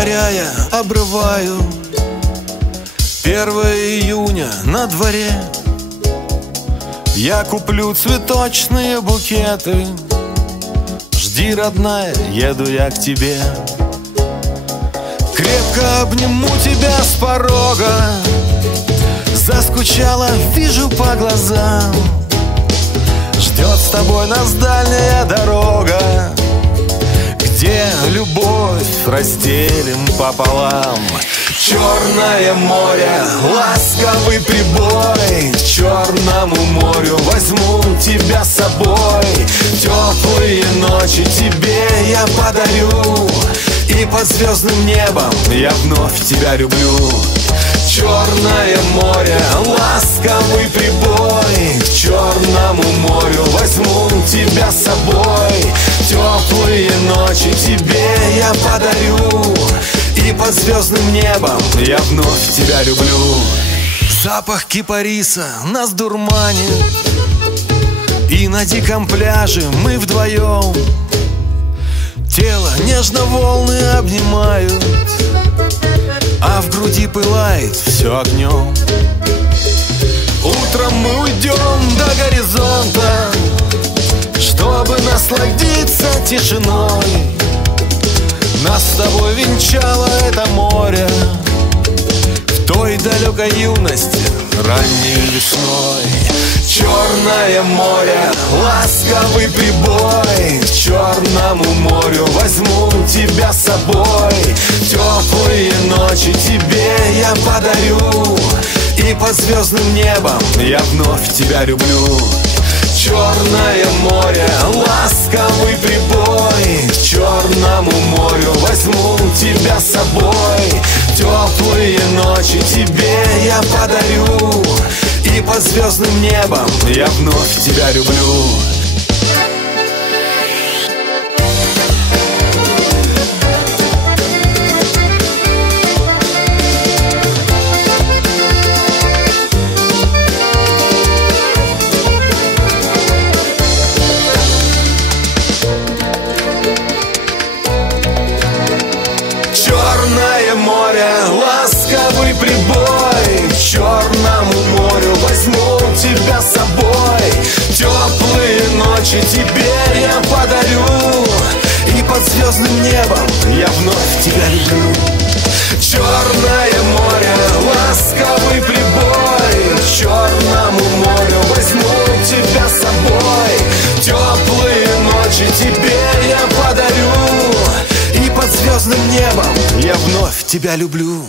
повторяя, обрываю. 1 июня на дворе. Я куплю цветочные букеты. Жди, родная, еду я к тебе. Крепко обниму тебя с порога. Заскучала, вижу по глазам. Ждет с тобой нас дальняя дорога, где любовь разделим пополам. Черное море, ласковый прибой. К Черному морю возьму тебя с собой. Теплые ночи тебе я подарю, и под звездным небом я вновь тебя люблю. Черное море, ласковый прибой. К Черному морю возьму тебя с собой. Теплые ночи тебе я подарю, и под звездным небом я вновь тебя люблю. Запах кипариса нас дурманит, и на диком пляже мы вдвоем. Тело нежно волны обнимают, а в груди пылает все огнем. Утром мы уйдем до горизонта, чтобы насладиться тишиной. Нас с тобой венчало это море в той далекой юности, ранней весной. Черное море, ласковый прибой. К Черному морю возьму тебя с собой. Теплые ночи тебе я подарю, и под звездным небом я вновь тебя люблю. Черное море, ласковый прибой. К Черному морю возьму тебя с собой. Теплые ночи тебе я подарю, и под звездным небом я вновь тебя люблю. Черное море, ласковый прибой. К Черному морю возьму тебя с собой. Теплые ночи тебе я подарю, и под звездным небом я вновь тебя люблю. Черное море, ласковый прибой. К Черному морю возьму тебя с собой. Теплые ночи тебе я подарю, и под звездным небом я вновь тебя люблю.